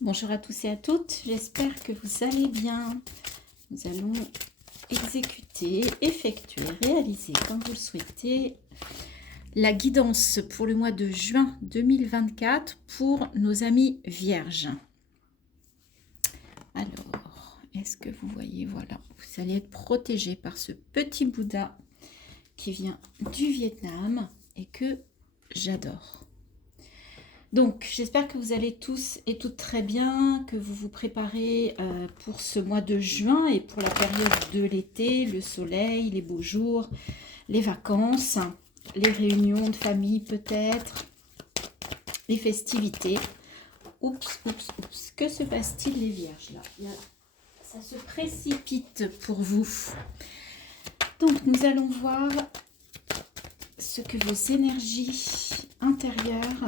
Bonjour à tous et à toutes, j'espère que vous allez bien. Nous allons exécuter, effectuer, réaliser comme vous le souhaitez la guidance pour le mois de juin 2024 pour nos amis vierges. Alors, est-ce que vous voyez, voilà, vous allez être protégés par ce petit Bouddha qui vient du Vietnam et que j'adore. Donc, j'espère que vous allez tous et toutes très bien, que vous vous préparez pour ce mois de juin et pour la période de l'été, le soleil, les beaux jours, les vacances, les réunions de famille peut-être, les festivités. Oups, oups, oups. Que se passe-t-il les vierges là? Ça se précipite pour vous. Donc, nous allons voir ce que vos énergies intérieures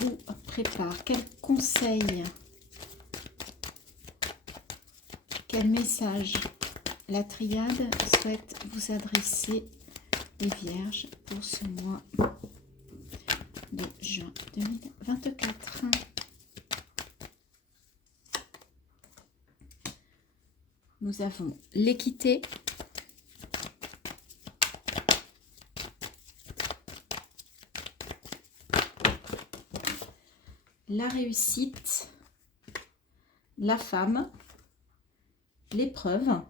vous prépare, quel conseil, quel message la triade souhaite vous adresser, les vierges, pour ce mois de juin 2024. Nous avons l'équité, la réussite, la femme, l'épreuve,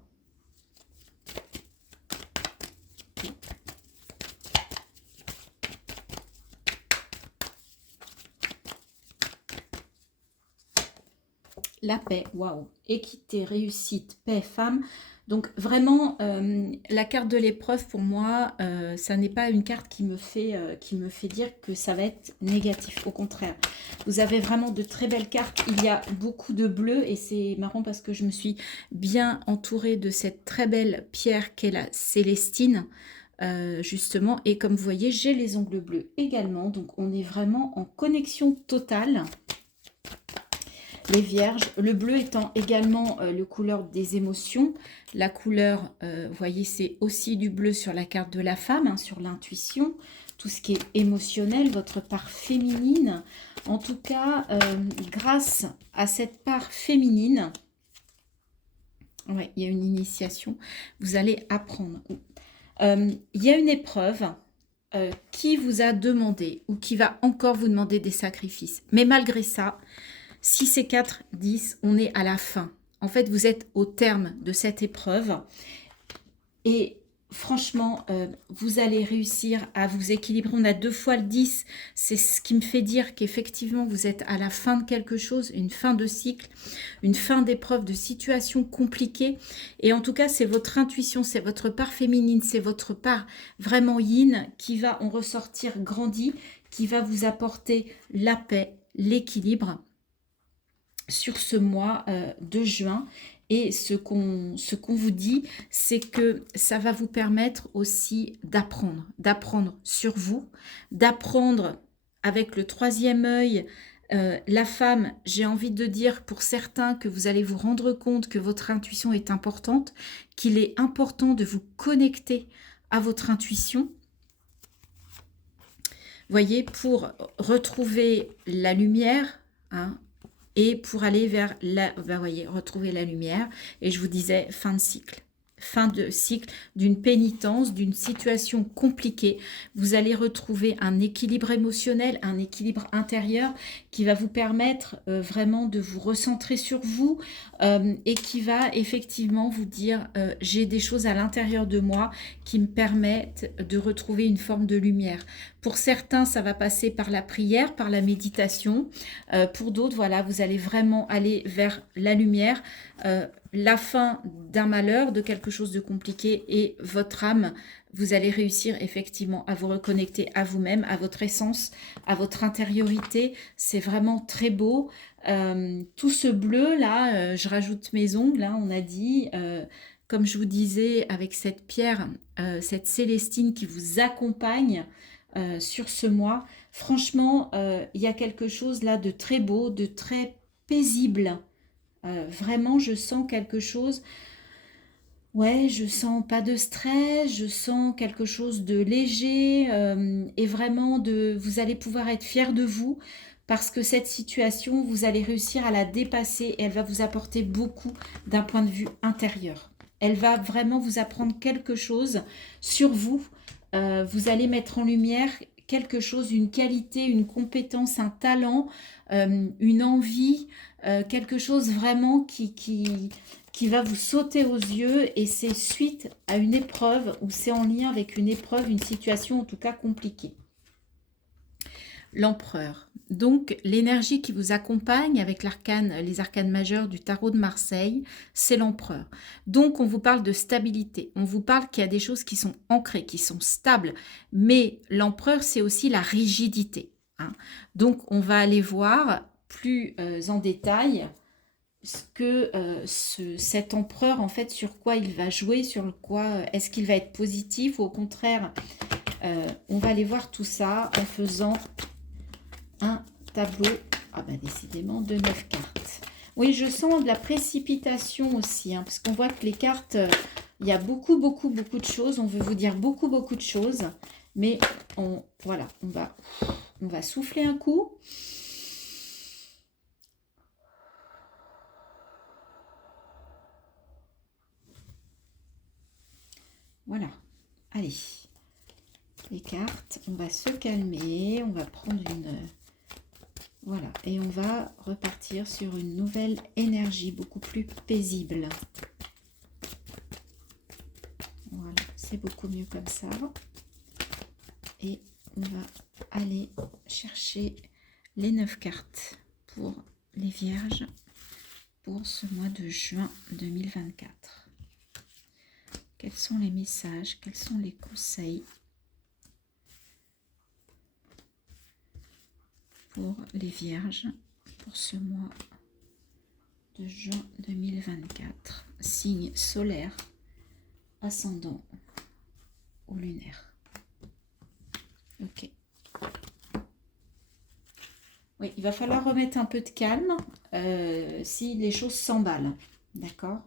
la paix, waouh, équité, réussite, paix, femme. Donc vraiment, la carte de l'épreuve pour moi, ça n'est pas une carte qui me fait dire que ça va être négatif. Au contraire, vous avez vraiment de très belles cartes. Il y a beaucoup de bleu et c'est marrant parce que je me suis bien entourée de cette très belle pierre qu'est la Célestine. Justement, et comme vous voyez, j'ai les ongles bleus également. Donc on est vraiment en connexion totale. Les vierges, le bleu étant également le couleur des émotions. La couleur, vous voyez, c'est aussi du bleu sur la carte de la femme, hein, sur l'intuition, tout ce qui est émotionnel, votre part féminine. En tout cas, grâce à cette part féminine, ouais, il y a une initiation, vous allez apprendre. Il y a une épreuve qui vous a demandé ou qui va encore vous demander des sacrifices. Mais malgré ça, 6 et 4, 10, on est à la fin. En fait, vous êtes au terme de cette épreuve. Et franchement, vous allez réussir à vous équilibrer. On a 2 fois le 10. C'est ce qui me fait dire qu'effectivement, vous êtes à la fin de quelque chose, une fin de cycle, une fin d'épreuve, de situation compliquée. Et en tout cas, c'est votre intuition, c'est votre part féminine, c'est votre part vraiment yin qui va en ressortir grandi, qui va vous apporter la paix, l'équilibre sur ce mois de juin. Et ce qu'on vous dit, c'est que ça va vous permettre aussi d'apprendre sur vous, d'apprendre avec le 3e œil. La femme, j'ai envie de dire pour certains que vous allez vous rendre compte que votre intuition est importante, qu'il est important de vous connecter à votre intuition. Voyez, pour retrouver la lumière, hein, et pour aller vers la, ben voyez, retrouver la lumière. Et je vous disais, fin de cycle d'une pénitence, d'une situation compliquée. Vous allez retrouver un équilibre émotionnel, un équilibre intérieur qui va vous permettre vraiment de vous recentrer sur vous et qui va effectivement vous dire j'ai des choses à l'intérieur de moi qui me permettent de retrouver une forme de lumière. Pour certains, ça va passer par la prière, par la méditation. Pour d'autres, voilà, vous allez vraiment aller vers la lumière, la fin d'un malheur, de quelque chose de compliqué, et votre âme, vous allez réussir effectivement à vous reconnecter à vous-même, à votre essence, à votre intériorité. C'est vraiment très beau. Tout ce bleu là, je rajoute mes ongles, hein, on a dit, comme je vous disais, avec cette pierre, cette Célestine qui vous accompagne sur ce mois. Franchement, il y a quelque chose là de très beau, de très paisible. Vraiment, je sens quelque chose. Ouais, je sens pas de stress, je sens quelque chose de léger et vraiment vous allez pouvoir être fiers de vous parce que cette situation, vous allez réussir à la dépasser et elle va vous apporter beaucoup d'un point de vue intérieur. Elle va vraiment vous apprendre quelque chose sur vous. Vous allez mettre en lumière quelque chose, une qualité, une compétence, un talent, une envie, quelque chose vraiment qui va vous sauter aux yeux, et c'est suite à une épreuve ou c'est en lien avec une épreuve, une situation en tout cas compliquée. L'empereur. Donc l'énergie qui vous accompagne avec les arcanes majeures du tarot de Marseille, c'est l'empereur. Donc on vous parle de stabilité, on vous parle qu'il y a des choses qui sont ancrées, qui sont stables, mais l'empereur c'est aussi la rigidité, hein. Donc on va aller voir plus en détail ce que cet empereur, en fait, sur quoi il va jouer, sur quoi est-ce qu'il va être positif ou au contraire, on va aller voir tout ça en faisant un tableau, décidément, de 9 cartes. Oui, je sens de la précipitation aussi, hein, parce qu'on voit que les cartes, il y a beaucoup de choses, on veut vous dire beaucoup de choses, mais voilà, on va souffler un coup. Voilà, allez, les cartes, on va se calmer, on va prendre une... Voilà, et on va repartir sur une nouvelle énergie, beaucoup plus paisible. Voilà, c'est beaucoup mieux comme ça. Et on va aller chercher les 9 cartes pour les Vierges pour ce mois de juin 2024. Quels sont les messages? Quels sont les conseils pour les Vierges pour ce mois de juin 2024? Signe solaire, ascendant ou lunaire. Ok. Oui, il va falloir remettre un peu de calme si les choses s'emballent. D'accord?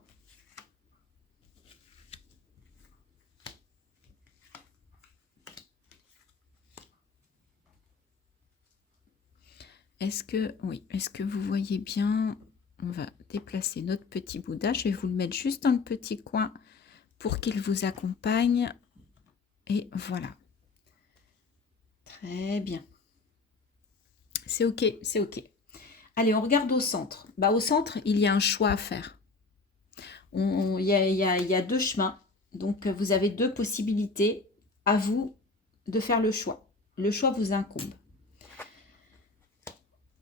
Est-ce que vous voyez bien? On va déplacer notre petit Bouddha. Je vais vous le mettre juste dans le petit coin pour qu'il vous accompagne. Et voilà. Très bien. C'est ok, c'est ok. Allez, on regarde au centre. Au centre, il y a un choix à faire. Il y a deux chemins. Donc, vous avez deux possibilités. À vous de faire le choix. Le choix vous incombe.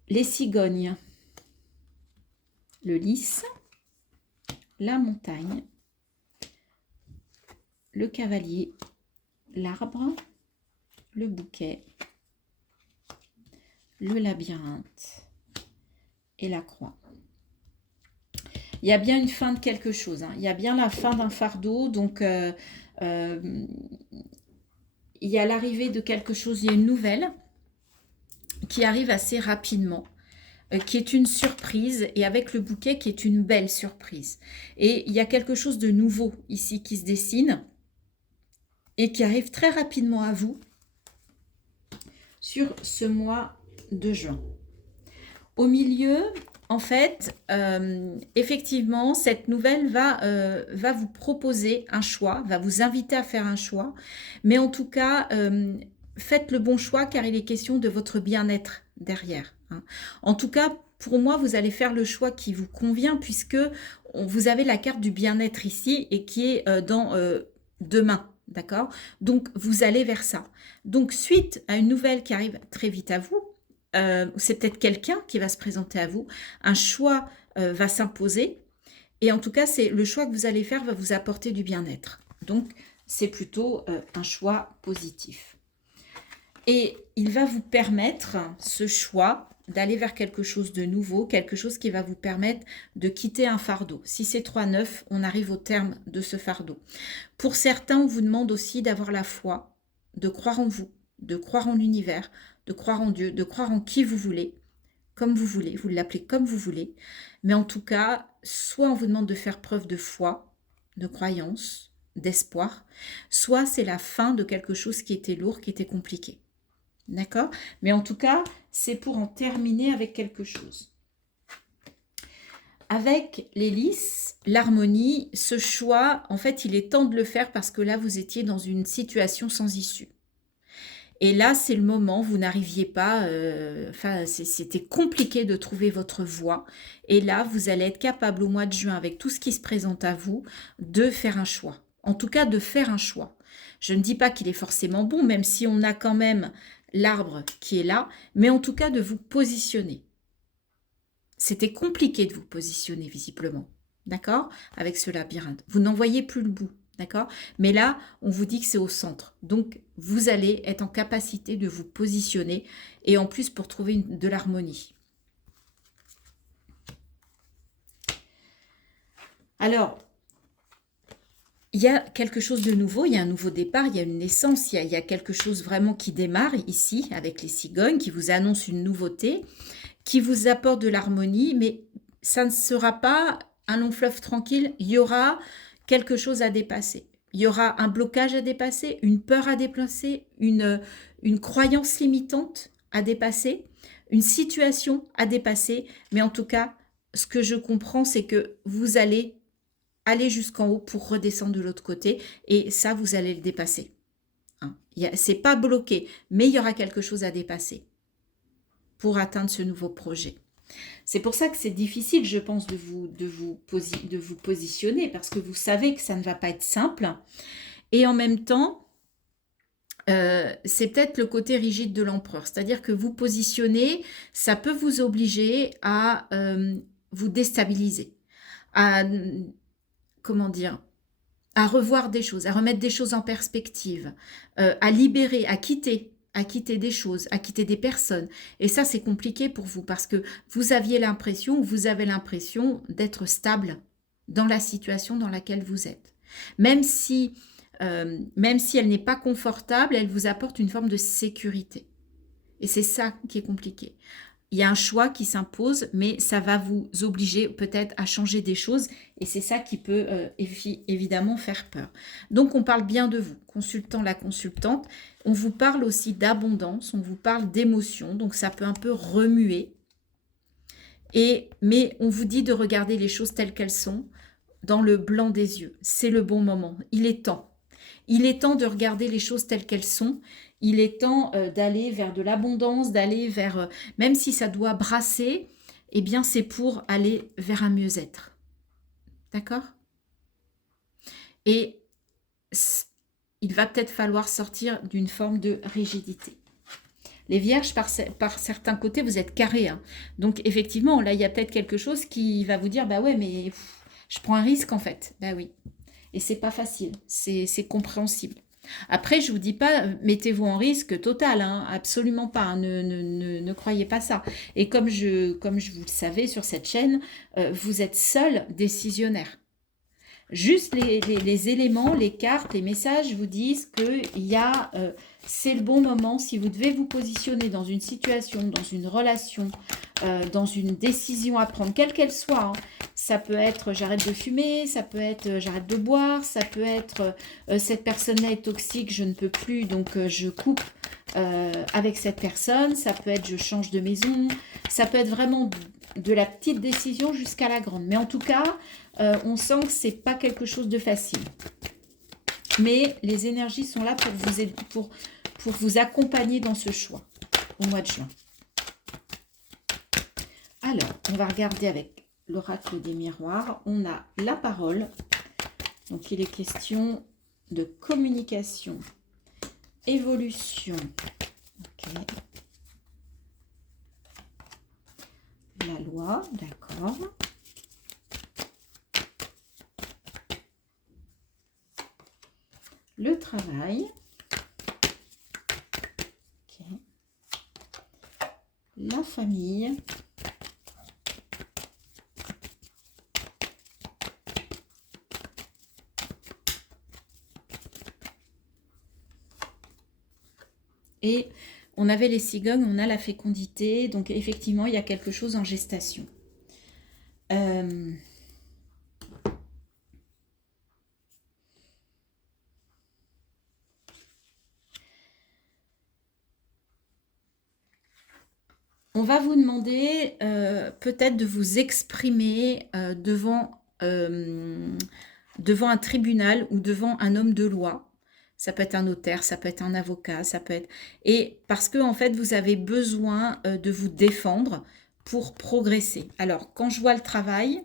Les cigognes, le lys, la montagne, le cavalier, l'arbre, le bouquet, le labyrinthe et la croix. Il y a bien une fin de quelque chose, hein. Il y a bien la fin d'un fardeau, donc il y a l'arrivée de quelque chose, il y a une nouvelle qui arrive assez rapidement, qui est une surprise, et avec le bouquet qui est une belle surprise. Et il y a quelque chose de nouveau ici qui se dessine et qui arrive très rapidement à vous sur ce mois de juin. Au milieu, en fait, effectivement, cette nouvelle va vous proposer un choix, va vous inviter à faire un choix, mais en tout cas, faites le bon choix car il est question de votre bien-être derrière, hein. En tout cas, pour moi, vous allez faire le choix qui vous convient puisque vous avez la carte du bien-être ici et qui est dans demain, d'accord? Donc, vous allez vers ça. Donc, suite à une nouvelle qui arrive très vite à vous, c'est peut-être quelqu'un qui va se présenter à vous, un choix va s'imposer, et en tout cas, c'est le choix que vous allez faire va vous apporter du bien-être. Donc, c'est plutôt un choix positif. Et il va vous permettre, ce choix, d'aller vers quelque chose de nouveau, quelque chose qui va vous permettre de quitter un fardeau. Si c'est 3-9, on arrive au terme de ce fardeau. Pour certains, on vous demande aussi d'avoir la foi, de croire en vous, de croire en l'univers, de croire en Dieu, de croire en qui vous voulez, vous l'appelez comme vous voulez. Mais en tout cas, soit on vous demande de faire preuve de foi, de croyance, d'espoir, soit c'est la fin de quelque chose qui était lourd, qui était compliqué. D'accord? Mais en tout cas, c'est pour en terminer avec quelque chose. Avec l'hélice, l'harmonie, ce choix, en fait, il est temps de le faire parce que là, vous étiez dans une situation sans issue. Et là, c'est le moment, vous n'arriviez pas, enfin, c'était compliqué de trouver votre voie. Et là, vous allez être capable au mois de juin, avec tout ce qui se présente à vous, de faire un choix. En tout cas, de faire un choix. Je ne dis pas qu'il est forcément bon, même si on a quand même l'arbre qui est là, mais en tout cas de vous positionner. C'était compliqué de vous positionner visiblement, d'accord? Avec ce labyrinthe. Vous n'en voyez plus le bout, d'accord? Mais là, on vous dit que c'est au centre. Donc, vous allez être en capacité de vous positionner et en plus pour trouver de l'harmonie. Alors, il y a quelque chose de nouveau, il y a un nouveau départ, il y a une naissance, il y a quelque chose vraiment qui démarre ici avec les cigognes, qui vous annonce une nouveauté, qui vous apporte de l'harmonie, mais ça ne sera pas un long fleuve tranquille, il y aura quelque chose à dépasser. Il y aura un blocage à dépasser, une peur à dépasser, une croyance limitante à dépasser, une situation à dépasser, mais en tout cas, ce que je comprends, c'est que vous allez aller jusqu'en haut pour redescendre de l'autre côté, et ça, vous allez le dépasser. Hein. C'est pas bloqué, mais il y aura quelque chose à dépasser pour atteindre ce nouveau projet. C'est pour ça que c'est difficile, je pense, de vous positionner, parce que vous savez que ça ne va pas être simple. Et en même temps, c'est peut-être le côté rigide de l'empereur. C'est-à-dire que vous positionnez, ça peut vous obliger à vous déstabiliser, à, comment dire, à revoir des choses, à remettre des choses en perspective, à libérer, à quitter des choses, à quitter des personnes. Et ça, c'est compliqué pour vous parce que vous avez l'impression d'être stable dans la situation dans laquelle vous êtes. Même si elle n'est pas confortable, elle vous apporte une forme de sécurité. Et c'est ça qui est compliqué. Il y a un choix qui s'impose, mais ça va vous obliger peut-être à changer des choses et c'est ça qui peut évidemment faire peur. Donc on parle bien de vous, consultant la consultante. On vous parle aussi d'abondance, on vous parle d'émotion, donc ça peut un peu remuer. Mais on vous dit de regarder les choses telles qu'elles sont, dans le blanc des yeux. C'est le bon moment, il est temps. Il est temps de regarder les choses telles qu'elles sont. Il est temps d'aller vers de l'abondance, d'aller vers, même si ça doit brasser, eh bien c'est pour aller vers un mieux-être. D'accord? Et il va peut-être falloir sortir d'une forme de rigidité. Les vierges, par certains côtés, vous êtes carrés. Hein. Donc effectivement, là, il y a peut-être quelque chose qui va vous dire, bah ouais, mais je prends un risque en fait. Bah oui. Et c'est pas facile, c'est compréhensible. Après, je vous dis pas, mettez-vous en risque total, hein, absolument pas, hein, ne croyez pas ça. Et comme je vous le savais sur cette chaîne, vous êtes seul décisionnaire. Juste les éléments, les cartes, les messages vous disent que c'est le bon moment. Si vous devez vous positionner dans une situation, dans une relation, dans une décision à prendre, quelle qu'elle soit, hein, ça peut être j'arrête de fumer, ça peut être j'arrête de boire, ça peut être cette personne-là est toxique, je ne peux plus, donc je coupe avec cette personne, ça peut être je change de maison, ça peut être vraiment de la petite décision jusqu'à la grande. Mais en tout cas, on sent que c'est pas quelque chose de facile. Mais les énergies sont là pour vous aider, pour vous accompagner dans ce choix au mois de juin. Alors, on va regarder avec l'oracle des miroirs. On a la parole. Donc, il est question de communication, évolution. Ok. La loi, d'accord. Le travail. Okay. La famille. Et on avait les cigognes, on a la fécondité. Donc effectivement, il y a quelque chose en gestation. On va vous demander peut-être de vous exprimer devant un tribunal ou devant un homme de loi. Ça peut être un notaire, ça peut être un avocat, ça peut être... Et parce que en fait, vous avez besoin de vous défendre pour progresser. Alors, quand je vois le travail,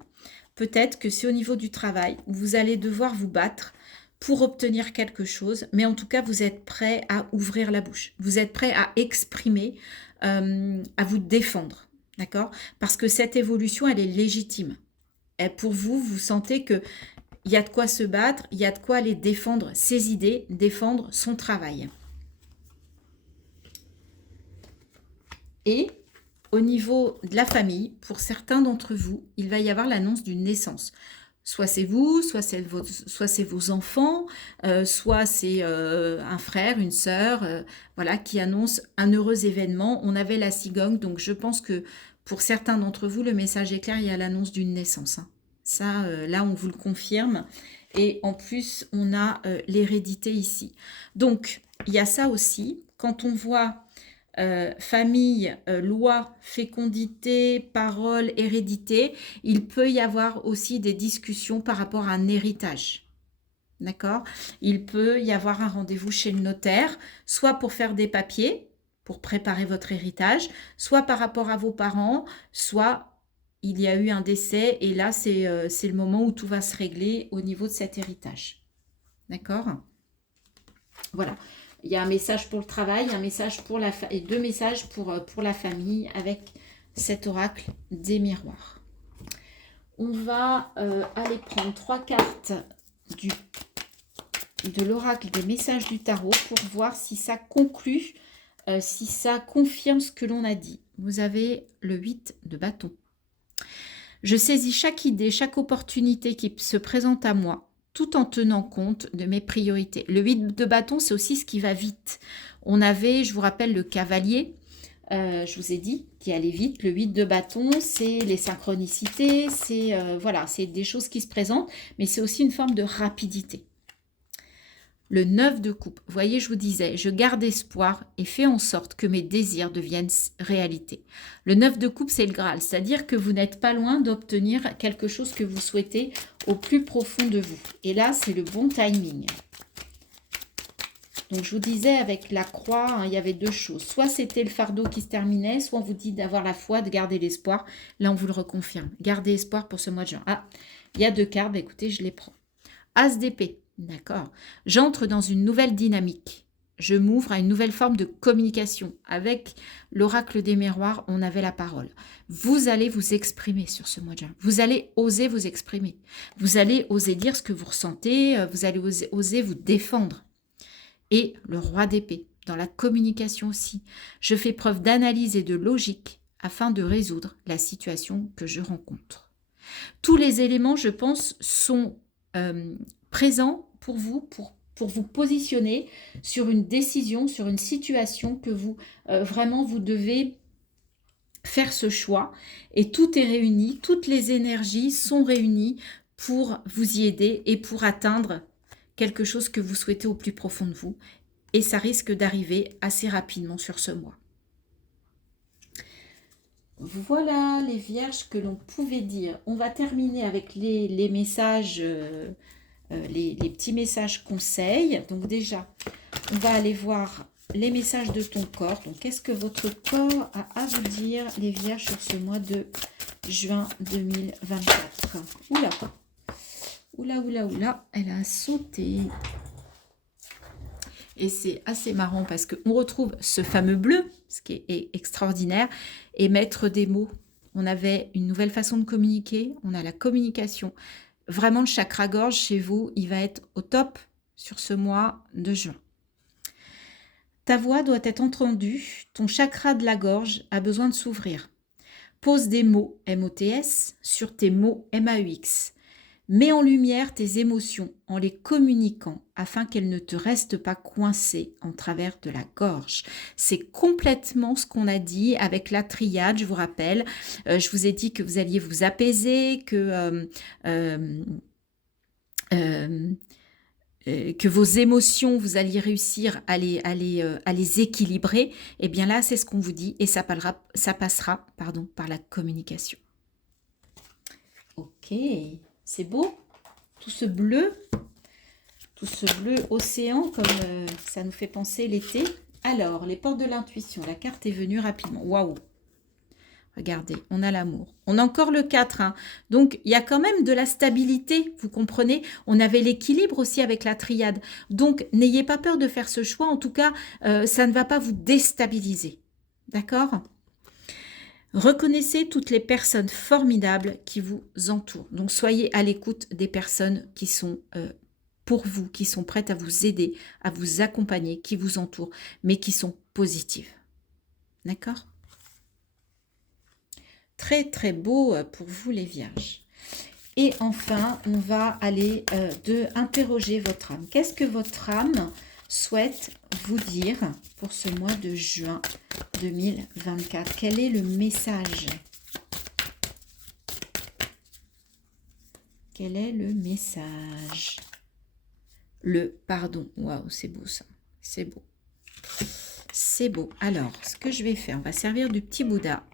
peut-être que c'est au niveau du travail où vous allez devoir vous battre pour obtenir quelque chose, mais en tout cas, vous êtes prêt à ouvrir la bouche. Vous êtes prêt à exprimer, à vous défendre, d'accord? Parce que cette évolution, elle est légitime. Et pour vous, vous sentez que il y a de quoi se battre, il y a de quoi aller défendre ses idées, défendre son travail. Et au niveau de la famille, pour certains d'entre vous, il va y avoir l'annonce d'une naissance. Soit c'est vous, soit c'est vos enfants, soit c'est un frère, une sœur, voilà, qui annonce un heureux événement. On avait la cigogne, donc je pense que pour certains d'entre vous, le message est clair, il y a l'annonce d'une naissance, hein. Ça, là, on vous le confirme. Et en plus, on a l'hérédité ici. Donc, il y a ça aussi. Quand on voit famille, loi, fécondité, parole, hérédité, il peut y avoir aussi des discussions par rapport à un héritage. D'accord? Il peut y avoir un rendez-vous chez le notaire, soit pour faire des papiers, pour préparer votre héritage, soit par rapport à vos parents, soit il y a eu un décès et là, c'est le moment où tout va se régler au niveau de cet héritage. D'accord? Voilà. Il y a un message pour le travail, un message pour et deux messages pour la famille avec cet oracle des miroirs. On va aller prendre 3 cartes de l'oracle des messages du tarot pour voir si ça conclut, si ça confirme ce que l'on a dit. Vous avez le 8 de bâton. Je saisis chaque idée, chaque opportunité qui se présente à moi, tout en tenant compte de mes priorités. Le 8 de bâton, c'est aussi ce qui va vite. On avait, je vous rappelle, le cavalier, je vous ai dit, qui allait vite. Le 8 de bâton, c'est les synchronicités, c'est voilà, c'est des choses qui se présentent, mais c'est aussi une forme de rapidité. Le 9 de coupe, vous voyez, je vous disais, je garde espoir et fais en sorte que mes désirs deviennent réalité. Le 9 de coupe, c'est le Graal, c'est-à-dire que vous n'êtes pas loin d'obtenir quelque chose que vous souhaitez au plus profond de vous. Et là, c'est le bon timing. Donc, je vous disais, avec la croix, hein, il y avait deux choses. Soit c'était le fardeau qui se terminait, soit on vous dit d'avoir la foi, de garder l'espoir. Là, on vous le reconfirme. Gardez espoir pour ce mois de juin. Ah, il y a 2 cartes, bah, écoutez, je les prends. As d'épée. D'accord. J'entre dans une nouvelle dynamique. Je m'ouvre à une nouvelle forme de communication. Avec l'oracle des miroirs, on avait la parole. Vous allez vous exprimer sur ce mois de juin. Vous allez oser vous exprimer. Vous allez oser dire ce que vous ressentez. Vous allez oser vous défendre. Et le roi d'épée, dans la communication aussi. Je fais preuve d'analyse et de logique afin de résoudre la situation que je rencontre. Tous les éléments, je pense, sont présents pour vous, pour vous positionner sur une décision, sur une situation que vous, vraiment, vous devez faire ce choix. Et tout est réuni, toutes les énergies sont réunies pour vous y aider et pour atteindre quelque chose que vous souhaitez au plus profond de vous. Et ça risque d'arriver assez rapidement sur ce mois. Voilà les vierges que l'on pouvait dire. On va terminer avec les messages... les petits messages conseils. Donc déjà, on va aller voir les messages de ton corps. Donc, qu'est-ce que votre corps a à vous dire, les vierges, sur ce mois de juin 2024? Oula, oula, oula, oula, elle a sauté. Et c'est assez marrant parce qu'on retrouve ce fameux bleu, ce qui est extraordinaire, et mettre des mots. On avait une nouvelle façon de communiquer, on a la communication. Vraiment, le chakra-gorge chez vous, il va être au top sur ce mois de juin. Ta voix doit être entendue. Ton chakra de la gorge a besoin de s'ouvrir. Pose des mots MOTS sur tes mots MAUX. Mets en lumière tes émotions en les communiquant afin qu'elles ne te restent pas coincées en travers de la gorge. C'est complètement ce qu'on a dit avec la triade, je vous rappelle. Je vous ai dit que vous alliez vous apaiser, que que vos émotions, vous alliez réussir à les équilibrer, eh bien là, c'est ce qu'on vous dit et ça passera pardon, par la communication. Ok, c'est beau, tout ce bleu océan, comme ça nous fait penser l'été. Alors, les portes de l'intuition, la carte est venue rapidement. Waouh! Regardez, on a l'amour. On a encore le 4. Hein. Donc, il y a quand même de la stabilité, vous comprenez? On avait l'équilibre aussi avec la triade. Donc, n'ayez pas peur de faire ce choix. En tout cas, ça ne va pas vous déstabiliser. D'accord? Reconnaissez toutes les personnes formidables qui vous entourent. Donc, soyez à l'écoute des personnes qui sont pour vous, qui sont prêtes à vous aider, à vous accompagner, qui vous entourent, mais qui sont positives. D'accord? Très, très beau pour vous, les vierges. Et enfin, on va aller interroger votre âme. Qu'est-ce que votre âme souhaite vous dire pour ce mois de juin 2024? Quel est le message? Quel est le message? Le pardon. Waouh, c'est beau ça. C'est beau. C'est beau. Alors, ce que je vais faire, on va servir du petit Bouddha.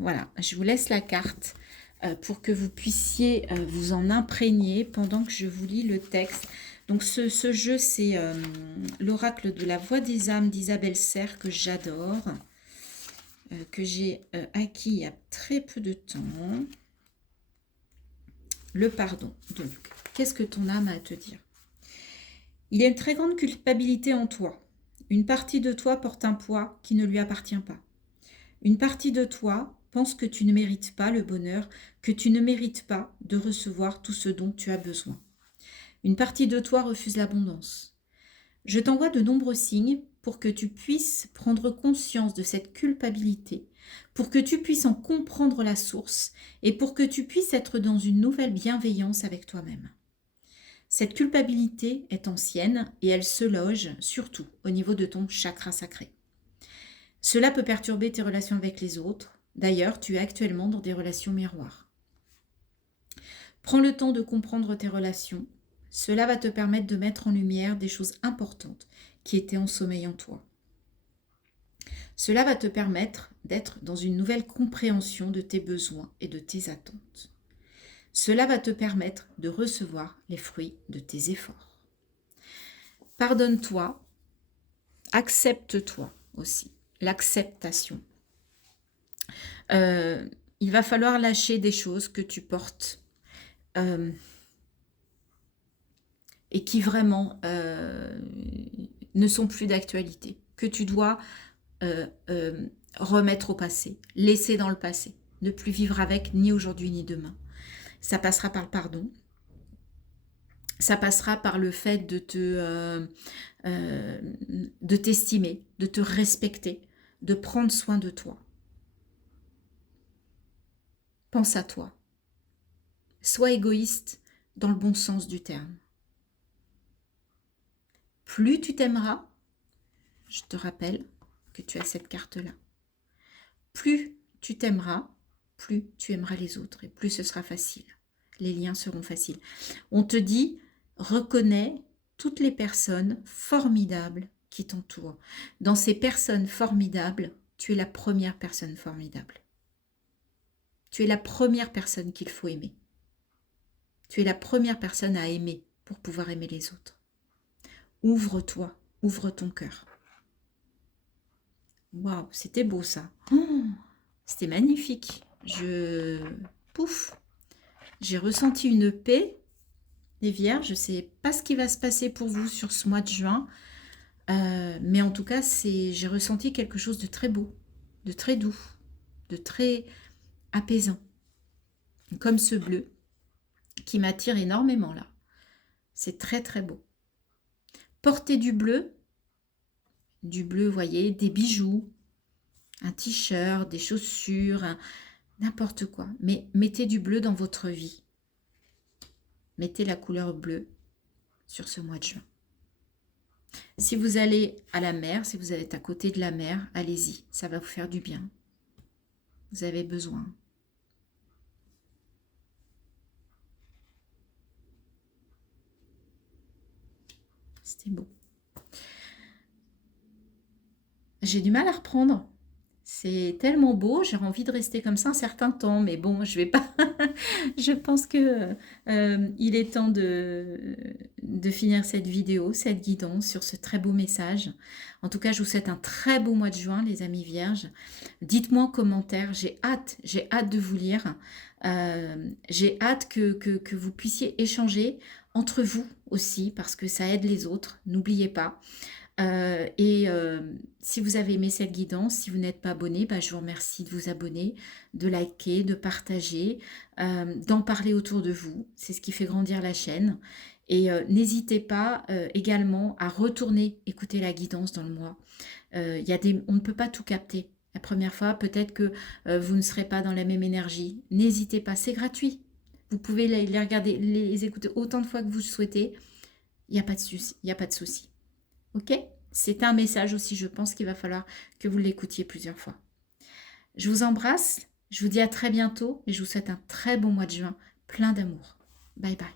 Voilà, je vous laisse la carte pour que vous puissiez vous en imprégner pendant que je vous lis le texte. Donc ce jeu, c'est l'oracle de la voix des âmes d'Isabelle Serre que j'adore, que j'ai acquis il y a très peu de temps. Le pardon. Donc, qu'est-ce que ton âme a à te dire? Il y a une très grande culpabilité en toi. Une partie de toi porte un poids qui ne lui appartient pas. Une partie de toi pense que tu ne mérites pas le bonheur, que tu ne mérites pas de recevoir tout ce dont tu as besoin. Une partie de toi refuse l'abondance. Je t'envoie de nombreux signes pour que tu puisses prendre conscience de cette culpabilité, pour que tu puisses en comprendre la source et pour que tu puisses être dans une nouvelle bienveillance avec toi-même. Cette culpabilité est ancienne et elle se loge surtout au niveau de ton chakra sacré. Cela peut perturber tes relations avec les autres. D'ailleurs, tu es actuellement dans des relations miroirs. Prends le temps de comprendre tes relations. Cela va te permettre de mettre en lumière des choses importantes qui étaient en sommeil en toi. Cela va te permettre d'être dans une nouvelle compréhension de tes besoins et de tes attentes. Cela va te permettre de recevoir les fruits de tes efforts. Pardonne-toi, accepte-toi aussi. L'acceptation. Il va falloir lâcher des choses que tu portes et qui vraiment ne sont plus d'actualité, que tu dois remettre au passé, laisser dans le passé, ne plus vivre avec ni aujourd'hui ni demain. Ça passera par le pardon, ça passera par le fait de t'estimer, de te respecter, de prendre soin de toi. Pense à toi. Sois égoïste dans le bon sens du terme. Plus tu t'aimeras, je te rappelle que tu as cette carte-là, plus tu t'aimeras, plus tu aimeras les autres et plus ce sera facile. Les liens seront faciles. On te dit, reconnais toutes les personnes formidables qui t'entourent. Dans ces personnes formidables, tu es la première personne formidable. Tu es la première personne qu'il faut aimer. Tu es la première personne à aimer pour pouvoir aimer les autres. Ouvre-toi, ouvre ton cœur. Waouh, c'était beau ça. Oh, c'était magnifique. Pouf, j'ai ressenti une paix. Les vierges, je ne sais pas ce qui va se passer pour vous sur ce mois de juin. Mais en tout cas, j'ai ressenti quelque chose de très beau, de très doux, de très apaisant. Comme ce bleu qui m'attire énormément là. C'est très très beau. Portez du bleu, vous voyez, des bijoux, un t-shirt, des chaussures, n'importe quoi. Mais mettez du bleu dans votre vie. Mettez la couleur bleue sur ce mois de juin. Si vous allez à la mer, si vous êtes à côté de la mer, allez-y, ça va vous faire du bien. Vous avez besoin. C'est beau. J'ai du mal à reprendre. C'est tellement beau, j'ai envie de rester comme ça un certain temps, mais bon, je vais pas. Je pense que il est temps de finir cette vidéo, cette guidance sur ce très beau message. En tout cas, je vous souhaite un très beau mois de juin, les amis vierges. Dites-moi en commentaire, j'ai hâte de vous lire. J'ai hâte que vous puissiez échanger entre vous aussi, parce que ça aide les autres, n'oubliez pas. Si vous avez aimé cette guidance, si vous n'êtes pas abonné, bah, je vous remercie de vous abonner, de liker, de partager, d'en parler autour de vous. C'est ce qui fait grandir la chaîne. Et n'hésitez pas également à retourner écouter la guidance dans le mois. On ne peut pas tout capter. La première fois, peut-être que vous ne serez pas dans la même énergie. N'hésitez pas, c'est gratuit. Vous pouvez les regarder, les écouter autant de fois que vous le souhaitez. Il n'y a pas de souci. Il n'y a pas de souci. Ok? C'est un message aussi, je pense qu'il va falloir que vous l'écoutiez plusieurs fois. Je vous embrasse, je vous dis à très bientôt et je vous souhaite un très bon mois de juin, plein d'amour. Bye bye.